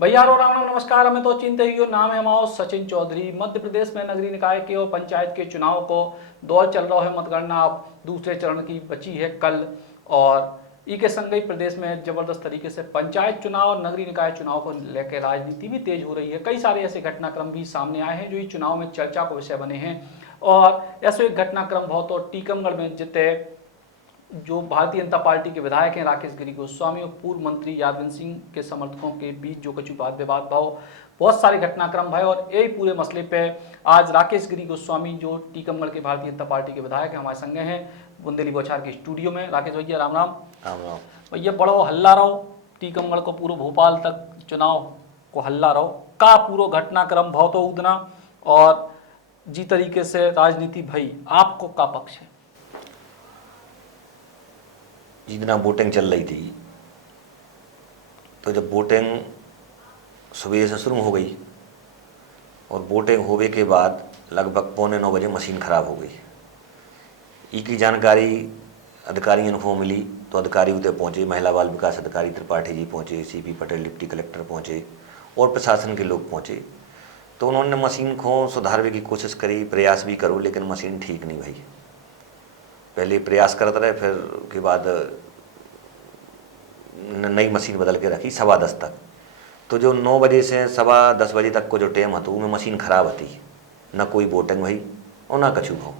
भैया रो राम राम नमस्कार। हमें तो चिंता ही हो। नाम है हमारा सचिन चौधरी। मध्य प्रदेश में नगरीय निकाय के और पंचायत के चुनाव को दौर चल रहा है। मतगणना अब दूसरे चरण की बची है कल, और ई के संग ही प्रदेश में जबरदस्त तरीके से पंचायत चुनाव और नगरीय निकाय चुनाव को लेकर राजनीति भी तेज हो रही है। कई सारे ऐसे घटनाक्रम भी सामने आए हैं जो इस चुनाव में चर्चा का विषय बने हैं। और ऐसे एक घटनाक्रम बहुत, तो टीकमगढ़ में जितने जो भारतीय जनता पार्टी के विधायक हैं राकेश गिरी गोस्वामी और पूर्व मंत्री यादव सिंह के समर्थकों के बीच जो कुछ वाद विवाद भाव, बहुत सारे घटनाक्रम भय। और यही पूरे मसले पे आज राकेश गिरी गोस्वामी जो टीकमगढ़ के भारतीय जनता पार्टी के विधायक हैं हमारे संगे हैं बुंदेली बौछार के स्टूडियो में। राकेश भैया राम राम। राम राम। भैया बड़ो हल्ला रहो टीकमगढ़ को, पूरा भोपाल तक चुनाव को हल्ला रहो का पूरा घटनाक्रम भाव तो उदना, और जी तरीके से राजनीति भई आपको का पक्ष है? जितना वोटिंग चल रही थी, तो जब वोटिंग सुबह से शुरू हो गई और वोटिंग होने के बाद लगभग 8:45 मशीन खराब हो गई। ई की जानकारी अधिकारियों को मिली तो अधिकारी उधर पहुँचे, महिला बाल विकास अधिकारी त्रिपाठी जी पहुँचे, सीपी पटेल डिप्टी कलेक्टर पहुँचे और प्रशासन के लोग पहुँचे। तो उन्होंने मशीन को सुधारने की कोशिश करी, प्रयास भी करो, लेकिन मशीन ठीक नहीं भाई। पहले प्रयास करते रहे, फिर के बाद नई मशीन बदल के रखी 10:15 तक। तो जो 9 बजे से 10:15 बजे तक को जो टाइम हतो में मशीन खराब हती, न कोई वोटिंग भई और ना कछु हो।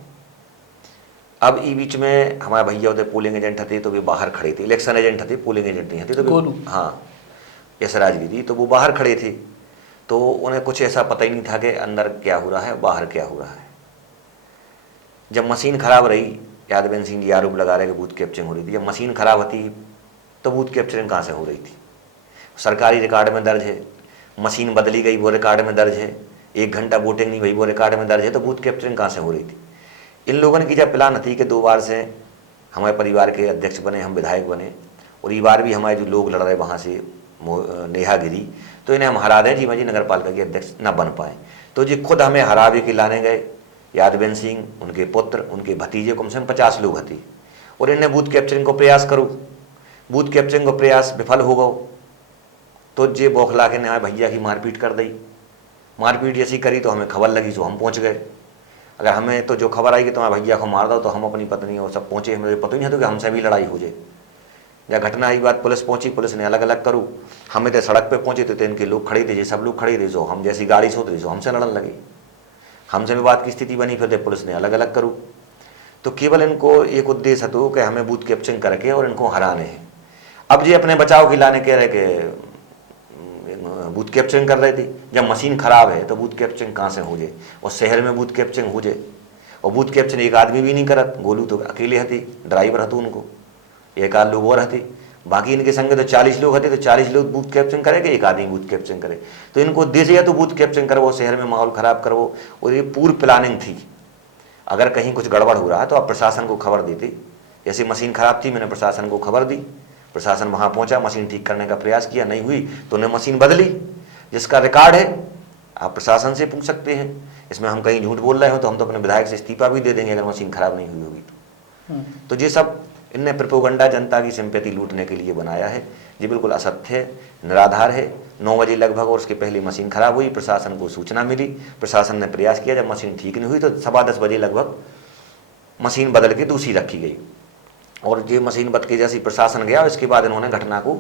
अब ई बीच में हमारे भैया उधर पोलिंग एजेंट थे तो वे बाहर खड़े थे, इलेक्शन एजेंट थे, पोलिंग एजेंट नहीं थे। तो हाँ, यशराज गिरी, तो वो बाहर खड़े थे। तो उन्हें कुछ ऐसा पता ही नहीं था कि अंदर क्या हो रहा है बाहर क्या हो रहा है। जब मशीन खराब रही, यादव सिंह जी आरोप लगा रहे कि बूथ कैप्चरिंग हो रही थी। जब मशीन खराब होती तो बूथ कैप्चरिंग कहाँ से हो रही थी? सरकारी रिकॉर्ड में दर्ज है, मशीन बदली गई वो रिकॉर्ड में दर्ज है, 1 घंटा वोटिंग नहीं हुई वो रिकॉर्ड में दर्ज है, तो बूथ कैप्चरिंग कहाँ से हो रही थी? इन लोगों की जब प्लान थी कि 2 बार से हमारे परिवार के अध्यक्ष बने, हम विधायक बने, और ये बार भी हमारे जो लोग लड़ रहे वहाँ से नेहा गिरी, तो इन्हें हम हरा दें जी, मैं जी नगर पालिका के अध्यक्ष ना बन पाए। तो जी खुद हमें हरा भी के लाने गए, यादव सिंह, उनके पुत्र, उनके भतीजे, कम से कम 50 लोग हती, और इन्हें बूथ कैप्चरिंग को प्रयास करूँ। बूथ कैप्चरिंग को प्रयास विफल हो गो, तो जे बौखला के ने भैया की मारपीट कर दी। मारपीट जैसी करी तो हमें खबर लगी, जो हम पहुंच गए। अगर हमें तो जो खबर आई कि तुम्हारे भैया को मार दो, तो हम अपनी पत्नी और सब पहुंचे। हमें पता ही नहीं था कि हमसे भी लड़ाई हो जाए। जब घटना आई बात पुलिस पहुंची, पुलिस ने अलग अलग करूँ, हमें तो सड़क पे पहुंचे तो इनके लोग खड़े थे, सब लोग खड़े थे, जो हम जैसी गाड़ी से उतरी जो हमसे लड़न लगे, हमसे भी बात की स्थिति बनी। फिर पुलिस ने अलग अलग करूँ। तो केवल इनको एक उद्देश्य था कि हमें बूथ कैप्चरिंग करके और इनको हराने हैं। अब जी अपने बचाव की लाने कह रहे कि बूथ कैप्चरिंग कर रहे थे। जब मशीन खराब है तो बूथ कैप्चरिंग कहाँ से हो जाए, और शहर में बूथ कैप्चरिंग हो जाए। और बूथ कैप्चरिंग एक आदमी भी नहीं करत, गोलू तो अकेले हती, ड्राइवर हतो उनको, एक आध लोग और हते, बाकी इनके संगे तो 40 लोग हते। तो 40 लोग बूथ कैप्चरिंग करेंगे, एक आदमी बूथ कैप्चरिंग करे। तो इनको उद्देश्य है तो बूथ कैप्चरिंग करवो, शहर में माहौल खराब करवो, और ये पूरी प्लानिंग थी। अगर कहीं कुछ गड़बड़ हो रहा तो आप प्रशासन को खबर देते। जैसे मशीन खराब थी, मैंने प्रशासन को खबर दी, प्रशासन वहां पहुंचा, मशीन ठीक करने का प्रयास किया, नहीं हुई तो उन्हें मशीन बदली, जिसका रिकॉर्ड है। आप प्रशासन से पूछ सकते हैं। इसमें हम कहीं झूठ बोल रहे हो तो हम तो अपने विधायक से इस्तीफा भी दे देंगे अगर मशीन खराब नहीं हुई होगी तो। ये सब इनने प्रोपेगेंडा जनता की सिंपैथी लूटने के लिए बनाया है। ये बिल्कुल असत्य है, निराधार है। 9 बजे लगभग और उसके पहले मशीन खराब हुई, प्रशासन को सूचना मिली, प्रशासन ने प्रयास किया। जब मशीन ठीक नहीं हुई तो 10:15 बजे लगभग मशीन बदल के दूसरी रखी गई, और ये मशीन बद के जैसी प्रशासन गया, इसके बाद इन्होंने घटना को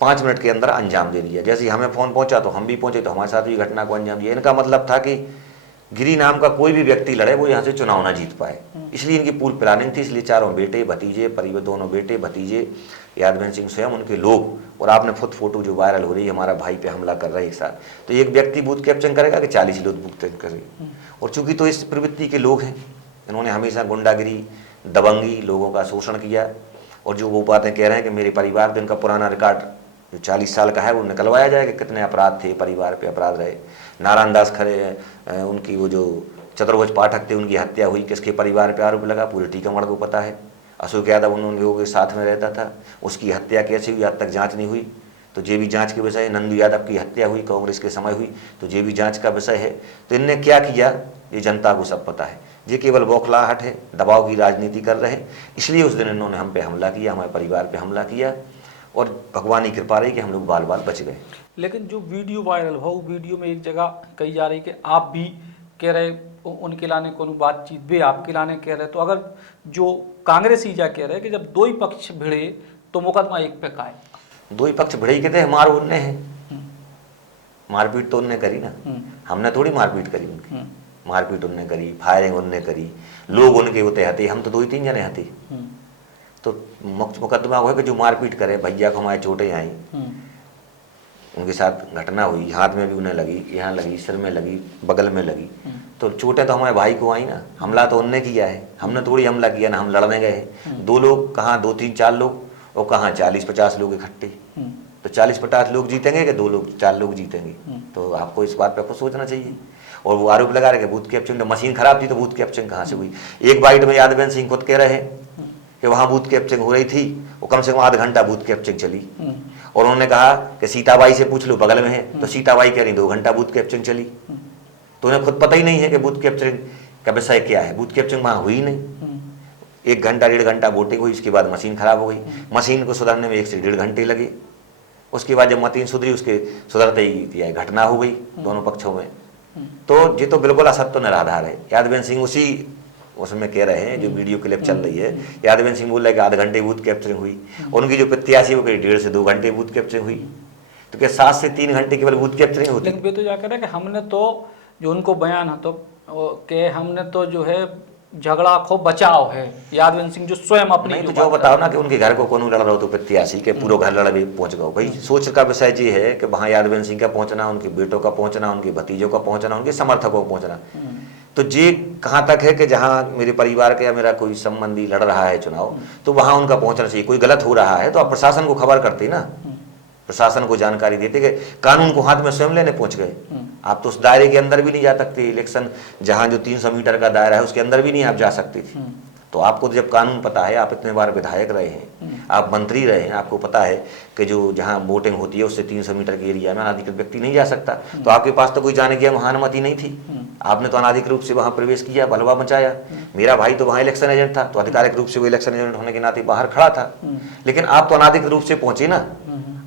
5 मिनट के अंदर अंजाम दे दिया। जैसे ही हमें फ़ोन पहुंचा तो हम भी पहुंचे, तो हमारे साथ भी घटना को अंजाम दिया। इनका मतलब था कि गिरी नाम का कोई भी व्यक्ति लड़े वो यहाँ से चुनाव ना जीत पाए, इसलिए इनकी पूरी प्लानिंग थी। इसलिए चारों बेटे भतीजे, परिवार दोनों बेटे भतीजे, यादव सिंह स्वयं, उनके लोग, और आपने खुद फोटो जो वायरल हो रही है, हमारा भाई पे हमला कर रहे हैं एक साथ। तो एक व्यक्ति बूथ कैप्चरिंग करेगा कि 40 लोग बूथ कैप्चरिंग करेंगे? और चूंकि तो इस प्रवृत्ति के लोग हैं, इन्होंने हमेशा गुंडागिरी, दबंगी, लोगों का शोषण किया। और जो वो बातें कह रहे हैं कि मेरे परिवार पे इनका पुराना रिकॉर्ड जो 40 साल का है वो निकलवाया जाए कि कितने अपराध थे, परिवार पे अपराध रहे। नारायण दास खरे, उनकी वो जो चतुर्भुज पाठक थे, उनकी हत्या हुई, किसके परिवार पे आरोप लगा, पूरे टीकमगढ़ को पता है। अशोक यादव उन लोगों के साथ में रहता था, उसकी हत्या कैसे हुई आज तक जाँच नहीं हुई। तो ये भी जांच के विषय है। नंदू यादव की हत्या हुई कांग्रेस के समय हुई, तो ये भी जांच का विषय है। तो इनने क्या किया ये जनता को सब पता है। ये केवल बौखलाहट है, दबाव की राजनीति कर रहे हैं। इसलिए उस दिन इन्होंने हम पे हमला किया, हमारे परिवार पे हमला किया। और भगवान की कृपा रही कि हम लोग बाल बाल बच गए। लेकिन जो वीडियो वायरल हो, वीडियो में एक जगह कही जा रही कि आप भी कह रहे उनके लाने को बातचीत वे आपके लाने कह रहे, तो अगर जो कांग्रेसी जा कह रहे कि जब दो ही पक्ष भिड़े तो मुकदमा एक पे काए। दो ही पक्ष भिड़े के थे, मार उनने है, मारपीट तो उनने करी ना, हमने थोड़ी मारपीट करी उनकी। मारपीट उनने करी, फायरिंग उनने करी, लोग उनके होते हते, हम तो 2 ही 3 जने हते। तो मुकदमा हुआ कि जो मारपीट करे, भैया को हमारे चोटें आई, उनके साथ घटना हुई, हाथ में भी उन्हें लगी, यहाँ लगी, सिर में लगी, बगल में लगी, तो चोटें तो हमारे भाई को आई ना। हमला तो उनने किया है, हमने थोड़ी हमला किया ना, हम लड़ने गए। 2 लोग कहाँ, 2 3 4 लोग, और कहाँ 40-50 लोग इकट्ठे। तो 40-50 लोग जीतेंगे कि 2 लोग 4 लोग जीतेंगे? तो आपको इस बात पर आपको सोचना चाहिए। और वो आरोप लगा रहे कि बूथ कैप्चरिंग, मशीन खराब थी तो बूथ कैप्चरिंग कहाँ से हुई? एक बाइट में यादवेंद्र सिंह खुद कह रहे कि वहाँ बूथ कैप्चरिंग हो रही थी, वो कम से कम आधा घंटा बूथ कैप्चरिंग चली। और उन्होंने कहा कि सीताबाई से पूछ लो, बगल में है, तो सीताबाई कह रही 2 घंटा बूथ कैप्चरिंग चली। तो उन्हें खुद पता ही नहीं है कि बूथ कैप्चरिंग का विषय क्या है। बूथ कैप्चरिंग वहाँ हुई नहीं। 1 घंटा 1.5 घंटा वोटिंग हुई, उसके बाद मशीन खराब हो गई। मशीन को सुधारने में 1 से 1.5 घंटे लगे। उसके बाद जब मशीन सुधरी, उसके सुधरते ही घटना हो गई दोनों पक्षों में। तो ये तो बिल्कुल असत्य निराधार है। यादवेंद्र सिंह उसी उसमें कह रहे हैं, जो वीडियो क्लिप चल रही है, यादवेंद्र सिंह बोल रहे कि आधे घंटे बूथ कैप्चरिंग हुई, उनकी जो प्रत्याशी वो कहीं 1.5 से 2 घंटे बूथ कैप्चरिंग हुई। तो क्या 7 से 3 घंटे केवल बूथ कैप्चरिंग होती? लेकिन वे तो जा कह कि हमने तो जो उनको बयान है तो कि हमने तो जो है झगड़ा को बचाव है। यादवेंद्र सिंह जो स्वयं अपनी नहीं, तो जो बताओ ना कि उनके घर को कौन लड़ रहा हो, तो प्रत्याशी के पूरा घर लड़ भी पहुंच गए भाई। सोच का विषय ये है कि वहाँ यादवेंद्र सिंह का पहुंचना, उनके बेटों का पहुंचना, उनके भतीजों का पहुंचना, उनके समर्थकों का पहुंचना, तो ये कहाँ तक है कि जहाँ मेरे परिवार का या मेरा कोई संबंधी लड़ रहा है चुनाव, तो वहाँ उनका पहुंचना चाहिए। कोई गलत हो रहा है तो आप प्रशासन को खबर करते ना, प्रशासन को जानकारी देते कि कानून को हाथ में स्वयं लेने पहुंच गए। आप तो उस दायरे के अंदर भी नहीं जा सकते। इलेक्शन जहां जो 300 मीटर का दायरा है उसके अंदर भी नहीं आप जा सकते थे। तो आपको जब कानून पता है, आप इतने बार विधायक रहे हैं, आप मंत्री रहे हैं, आपको पता है कि जो जहां वोटिंग होती है उससे 300 मीटर के एरिया में अनाधिकृत व्यक्ति नहीं जा सकता। तो आपके पास तो कोई जाने की अनुमति नहीं थी। आपने तो अनाधिकृत रूप से वहां प्रवेश किया, बलवा मचाया। मेरा भाई तो वहां इलेक्शन एजेंट था, तो आधिकारिक रूप से वो इलेक्शन एजेंट होने के नाते बाहर खड़ा था। लेकिन आप तो अनाधिकृत रूप से पहुंचे ना,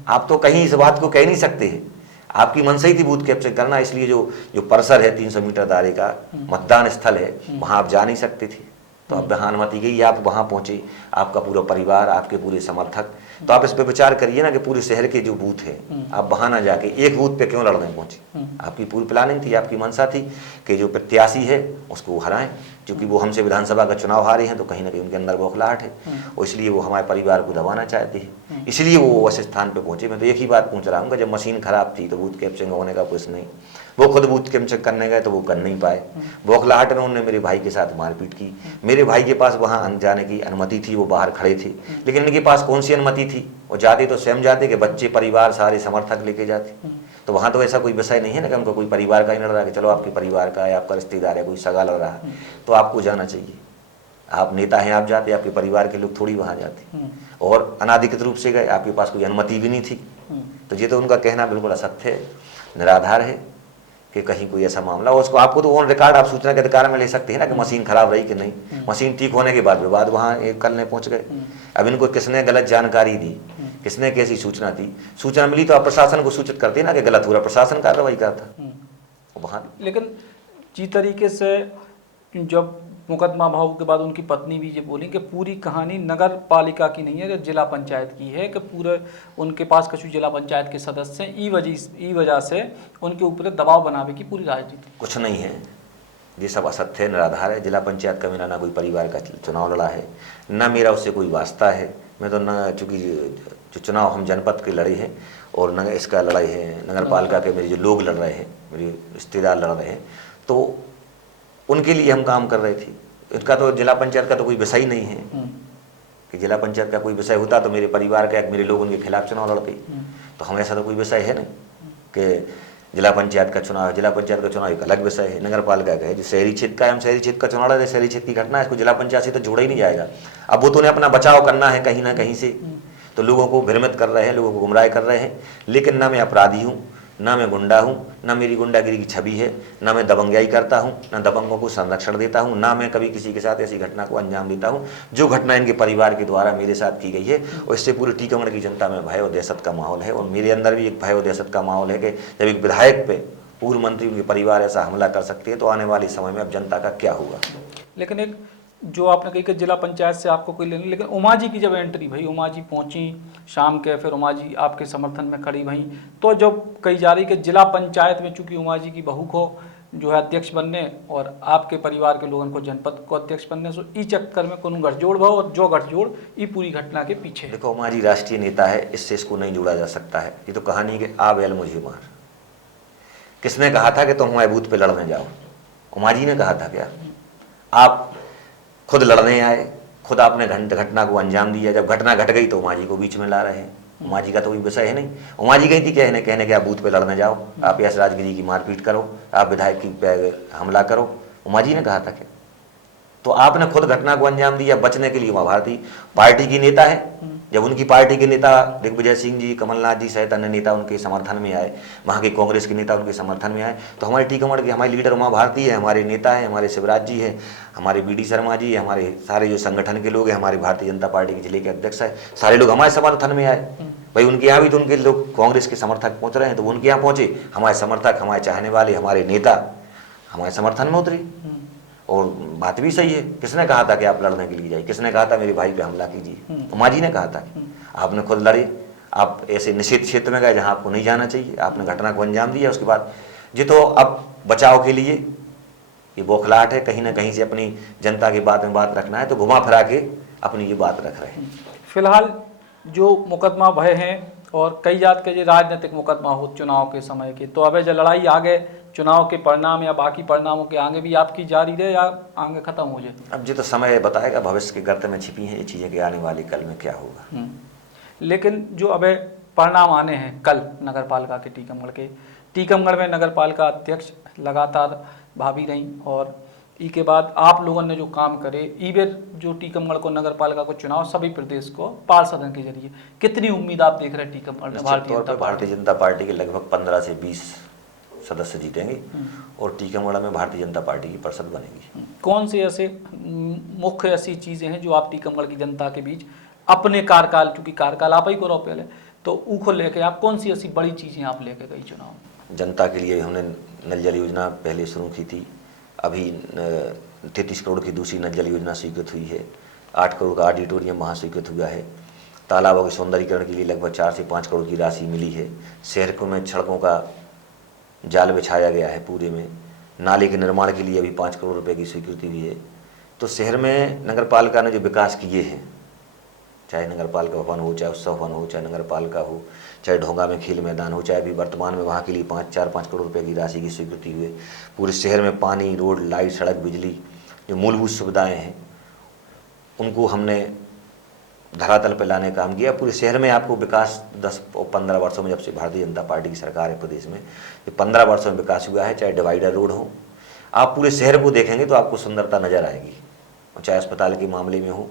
आप तो कहीं इस बात को कह नहीं सकते। आपकी मनसा ही थी बूथ कैप्चर करना, इसलिए जो परिसर है 300 मीटर दायरे का मतदान स्थल है, वहां आप जा नहीं सकते थे। तो अब वहाँ अनुमति गई, आप वहाँ पहुंचे, आपका पूरा परिवार, आपके पूरे समर्थक। तो आप इस पे विचार करिए ना कि पूरे शहर के जो बूथ है, आप वहाँ ना जाके एक बूथ पे क्यों लड़ने पहुंचे? आपकी पूरी प्लानिंग थी, आपकी मंशा थी कि जो प्रत्याशी है उसको हराएं, क्योंकि वो हमसे विधानसभा का चुनाव हारे हैं, तो कहीं ना कहीं उनके अंदर बौखलाहट है और इसलिए वो हमारे परिवार को दबाना चाहते हैं, इसलिए वो उस स्थान पर पहुंचे। मैं तो एक ही बात पूछ रहा हूँ कि जब मशीन खराब थी तो बूथ कैप्चरिंग होने का कुछ नहीं, वो खुद बूथ कैप्चर करने गए तो वो कर नहीं पाए। बौखलाहट में उन्होंने मेरे भाई के साथ मारपीट की। मेरे भाई के पास वहाँ जाने की अनुमति थी, वो बाहर खड़े थे, लेकिन इनके पास कौन सी अनुमति थी? वो जाते तो स्वयं जाते कि बच्चे परिवार सारे समर्थक लेके जाते। तो वहाँ तो ऐसा कोई विषय नहीं है ना कि हमको कोई परिवार का ही लड़ रहा है कि चलो आपके परिवार का है, आपका रिश्तेदार है, कोई सगा लड़ रहा है तो आपको जाना चाहिए। आप नेता हैं, आप जाते, आपके परिवार के लोग थोड़ी वहाँ जाते। और अनाधिकृत रूप से गए, आपके पास कोई अनुमति भी नहीं थी। तो ये तो उनका कहना बिल्कुल असत्य है, निराधार है कि कहीं कोई ऐसा मामला हो। उसको आपको तो ऑन रिकॉर्ड आप सूचना के अधिकार में ले सकते हैं ना कि मशीन खराब रही कि नहीं। मशीन ठीक होने के बाद विवाद वहाँ करने पहुँच गए। अब इनको किसने गलत जानकारी दी, किसने कैसी सूचना दी? सूचना मिली तो आप प्रशासन को सूचित करते ना कि गलत हो रहा, प्रशासन कार्रवाई करता वहाँ। लेकिन जिस तरीके से जब मुकदमा भाव के बाद उनकी पत्नी भी ये बोली कि पूरी कहानी नगर पालिका की नहीं है, जिला पंचायत की है, कि पूरे उनके पास कुछ जिला पंचायत के सदस्य हैं, ई वजह से उनके ऊपर दबाव बनाने की पूरी राजनीति। कुछ नहीं है, ये सब असत्य है, निराधार है। जिला पंचायत का मेरा ना कोई परिवार का चुनाव लड़ा है, ना मेरा उससे कोई वास्ता है। मैं तो न, चूँकि जो चुनाव हम जनपद के लड़े हैं और न इसका लड़ाई है नगर पालिका के मेरे जो लोग लड़ रहे हैं, मेरे रिश्तेदार लड़ रहे हैं, तो उनके लिए हम काम कर रहे थे। इसका तो जिला पंचायत का तो कोई विषय ही नहीं है कि जिला पंचायत का कोई विषय होता तो मेरे परिवार का मेरे लोग उनके खिलाफ चुनाव लड़ते। तो हम ऐसा तो कोई विषय है नहीं कि जिला पंचायत का चुनाव। जिला पंचायत का चुनाव एक अलग विषय है, नगर पालिका का है। जो शहरी क्षेत्र का है, हम शहरी क्षेत्र का चुनाव लड़े, शहरी क्षेत्र की घटना है, इसको जिला पंचायत से तो जोड़ा ही नहीं जाएगा। अब वो तो उन्हें अपना बचाव करना है कहीं ना कहीं से, तो लोगों को भ्रमित कर रहे हैं, लोगों को गुमराह कर रहे हैं। लेकिन ना मैं अपराधी हूँ, ना मैं गुंडा हूँ, ना मेरी गुंडागिरी की छवि है, ना मैं दबंगाई करता हूँ, ना दबंगों को संरक्षण देता हूँ, ना मैं कभी किसी के साथ ऐसी घटना को अंजाम देता हूँ जो घटना इनके परिवार के द्वारा मेरे साथ की गई है। और इससे पूरे टीकमगढ़ की जनता में भय और दहशत का माहौल है, और मेरे अंदर भी एक भय और दहशत का माहौल है कि जब एक विधायक पे पूर्व मंत्री उनके परिवार ऐसा हमला कर सकते हैं तो आने वाले समय में अब जनता का क्या होगा। लेकिन एक जो आपने कही कि जिला पंचायत से आपको कोई लेने, लेकिन उमा जी की जब एंट्री भई, उमा जी पहुंची शाम के, फिर उमा जी आपके समर्थन में खड़ी भई, तो जब कही जा रही कि जिला पंचायत में चूंकि उमा जी की बहू को जो है अध्यक्ष बनने और आपके परिवार के लोगों को जनपद को अध्यक्ष बनने, सो ई चक्कर में कोनो गठजोड़ भाव, और जो गठजोड़ ई पूरी घटना के पीछे। देखो, उमा जी राष्ट्रीय नेता है, इससे इसको नहीं जोड़ा जा सकता है। ये तो कहानी कि आ बैल मुझे मार। किसने कहा था कि तुम हमारे बूथ पे लड़ने जाओ? उमा जी ने कहा था क्या? आप खुद लड़ने आए, खुद आपने घटना को अंजाम दिया। जब घटना घट गई तो उमा जी को बीच में ला रहे हैं। उमा जी का तो कोई विषय है नहीं। उमा जी गई थी कहने कि आप बूथ पे लड़ने जाओ, आप यश राजगिरी की मारपीट करो, आप विधायक की हमला करो। उमा जी ने कहा था क्या? तो आपने खुद घटना को अंजाम दिया बचने के लिए। उमा भारती पार्टी की नेता है। जब उनकी पार्टी के नेता दिग्विजय सिंह जी, कमलनाथ जी सहित अन्य नेता उनके समर्थन में आए, वहाँ के कांग्रेस के नेता उनके समर्थन में आए, तो हमारे टीकमगढ़ की हमारी लीडर उमा भारती है, हमारे नेता हैं, हमारे शिवराज जी हैं, हमारे BD शर्मा जी, हमारे सारे जो संगठन के लोग हैं, हमारे भारतीय जनता पार्टी के जिले के अध्यक्ष है, सारे लोग हमारे समर्थन में आए। भाई उनके यहाँ भी तो उनके लोग कांग्रेस के समर्थक पहुँच रहे हैं, तो उनके यहाँ पहुँचे हमारे समर्थक, हमारे चाहने वाले, हमारे नेता हमारे समर्थन में उतरे। और बात भी सही है। किसने कहा था कि आप लड़ने के लिए जाइए? किसने कहा था मेरे भाई पे हमला कीजिए? उमा जी ने कहा था। आपने खुद लड़े, आप ऐसे निषिद्ध क्षेत्र में गए जहां आपको नहीं जाना चाहिए, आपने घटना को अंजाम दिया। उसके बाद जी तो अब बचाव के लिए ये बौखलाहट है, कहीं ना कहीं से अपनी जनता की बात में बात रखना है, तो घुमा फिरा के अपनी ये बात रख रहे हैं। फिलहाल जो मुकदमा भय हैं और कई जात के जो राजनीतिक मुकदमा हो चुनाव के समय के, तो अब जो लड़ाई आगे चुनाव के परिणाम या बाकी परिणामों के आगे भी आपकी जारी रहे या आगे खत्म हो जाए? अब जी तो समय बताएगा, भविष्य के गर्त में छिपी हैं ये चीज़ें कि आने वाले कल में क्या होगा। लेकिन जो अब परिणाम आने हैं कल नगर पालिका के, टीकमगढ़ में नगर पालिका अध्यक्ष लगातार भाभी रहीं, और ई के बाद आप लोगों ने जो काम करे, ई बेर जो टीकमगढ़ को नगर पालिका को चुनाव सभी प्रदेश को पार्षदों के जरिए, कितनी उम्मीद आप देख रहे हैं टीकमगढ़ में? भारतीय जनता पार्टी के लगभग 15 से 20 सदस्य जीतेंगे और टीकमगढ़ में भारतीय जनता पार्टी की पार्षद बनेगी। कौन से ऐसे मुख्य ऐसी चीजें हैं जो आप टीकमगढ़ की जनता के बीच अपने कार्यकाल, चूंकि कार्यकाल आप ही करो पहले, तो उनको लेके आप कौन सी ऐसी बड़ी चीजें आप लेके गई चुनाव? जनता के लिए हमने नल जल योजना पहले शुरू की थी, अभी 33 करोड़ की दूसरी नल जल योजना स्वीकृत हुई है, 8 करोड़ का ऑडिटोरियम वहाँ स्वीकृत हुआ है, तालाबों के सौंदर्यीकरण के लिए लगभग 4 से 5 करोड़ की राशि मिली है, शहर में सड़कों का जाल बिछाया गया है, पूरे में नाले के निर्माण के लिए अभी 5 करोड़ रुपए की स्वीकृति हुई है। तो शहर में नगर पालिका ने जो विकास किए हैं, चाहे नगर पालिका भवन हो, चाहे उत्सव भवन हो, चाहे नगर पालिका हो, चाहे ढोंगा में खेल मैदान हो, चाहे अभी वर्तमान में वहाँ के लिए 5 करोड़ रुपए की राशि की स्वीकृति हुई। पूरे शहर में पानी, रोड, लाइट, सड़क, बिजली, जो मूलभूत सुविधाएं हैं उनको हमने धरातल पर लाने का काम किया। पूरे शहर में आपको विकास 10-15 वर्षों में, जब से भारतीय जनता पार्टी की सरकार है प्रदेश में, ये 15 वर्षों में विकास हुआ है। चाहे डिवाइडर रोड हो, आप पूरे शहर को देखेंगे तो आपको सुंदरता नजर आएगी। और चाहे अस्पताल के मामले में हो,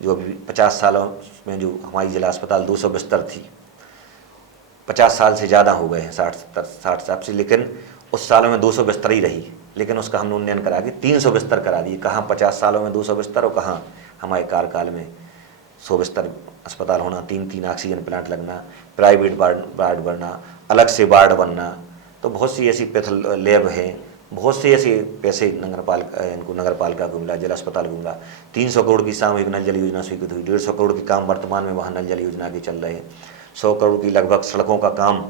जो अभी 50 सालों में जो हमारी जिला अस्पताल 200 बिस्तर थी, 50 साल से ज़्यादा हो गए हैं, 60 साल से, लेकिन उस सालों में 200 बिस्तर ही रही, लेकिन उसका हमने उन्नयन करा के 300 बिस्तर करा दिए। कहाँ 50 सालों में 200 बिस्तर और कहाँ हमारे कार्यकाल में 100 बिस्तर अस्पताल होना, 3 ऑक्सीजन प्लांट लगना, प्राइवेट वार्ड बनना, अलग से वार्ड बनना। तो बहुत सी ऐसी पैथल लैब हैं, बहुत से ऐसे पैसे नगर पालिका को मिला, जिला अस्पताल को मिला। 300 करोड़ की सामूहिक नल जल योजना स्वीकृत हुई, 150 करोड़ के काम वर्तमान में वहाँ नल जल योजना के चल रहे हैं, 100 करोड़ की लगभग सड़कों का काम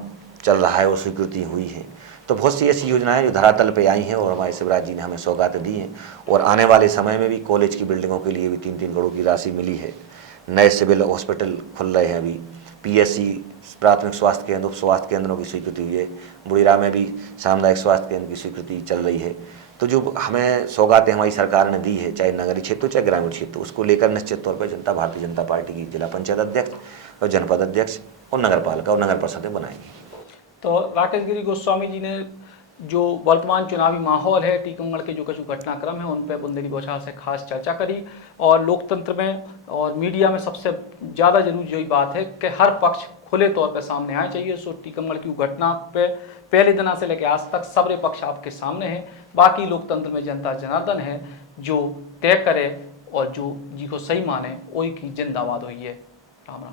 चल रहा है, वो स्वीकृति हुई है। तो बहुत सी ऐसी योजनाएं जो धरातल पे आई हैं और हमारे शिवराज जी ने हमें सौगातें दी हैं। और आने वाले समय में भी कॉलेज की बिल्डिंगों के लिए भी 3-3 करोड़ की राशि मिली है। नए सिविल हॉस्पिटल खुल रहे हैं, अभी PSC प्राथमिक स्वास्थ्य केंद्र, उप स्वास्थ्य केंद्रों की स्वीकृति हुई है, बुढ़ीरा में भी सामुदायिक स्वास्थ्य केंद्र की स्वीकृति चल रही है। तो जो हमें सौगातें हमारी सरकार ने दी है, चाहे नगरीय क्षेत्र चाहे ग्रामीण क्षेत्र, उसको लेकर निश्चित तौर पर जनता भारतीय जनता पार्टी की जिला पंचायत अध्यक्ष और जनपद अध्यक्ष और नगर पालिका और नगर परिषदें बनाएंगी। तो राकेश गिरी गोस्वामी जी ने जो वर्तमान चुनावी माहौल है, टीकमगढ़ के जो कुछ घटनाक्रम है, उन पर बुंदेली बौछार से खास चर्चा करी। और लोकतंत्र में और मीडिया में सबसे ज़्यादा जरूरी यही बात है कि हर पक्ष खुले तौर पर सामने आना चाहिए। सो टीकमगढ़ की घटना पे पहले दिन से लेकर आज तक सबरे पक्ष आपके सामने है। बाकी लोकतंत्र में जनता जनार्दन है जो तय करे और जो जी को सही माने वही की जिंदाबाद हुई है।